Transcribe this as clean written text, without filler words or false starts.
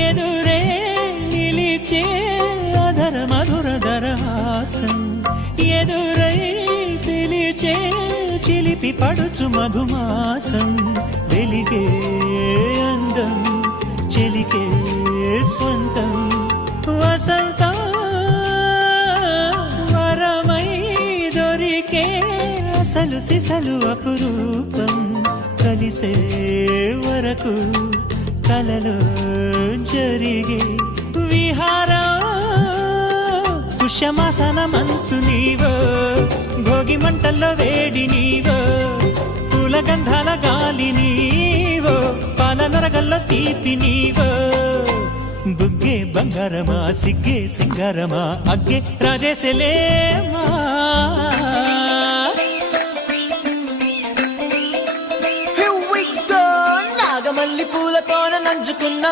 ఎదురే నిలిచే అధర మధుర దరహాసం ఎదురై పిలిచే చిలిపి పడుచు మధుమాసం వెలిగే అందం చెలికే స్వంతం వసంతం వరమై దొరికే అసలు సిసలు అపురూపం కలిసే వరకు కలలో జరిగే విహారం పుష్యమాసన మనసు నీవో భోగి మంటల్లో వేడి నీవో పూల గంధాల గాలి నీవో పాల నరగల్లో తీపి నీవో బుగ్గే బంగారమా సిగ్గే సింగారమా అగ్గే రాజేశలేమా నాగమల్లి పూలతోన నంచుకున్న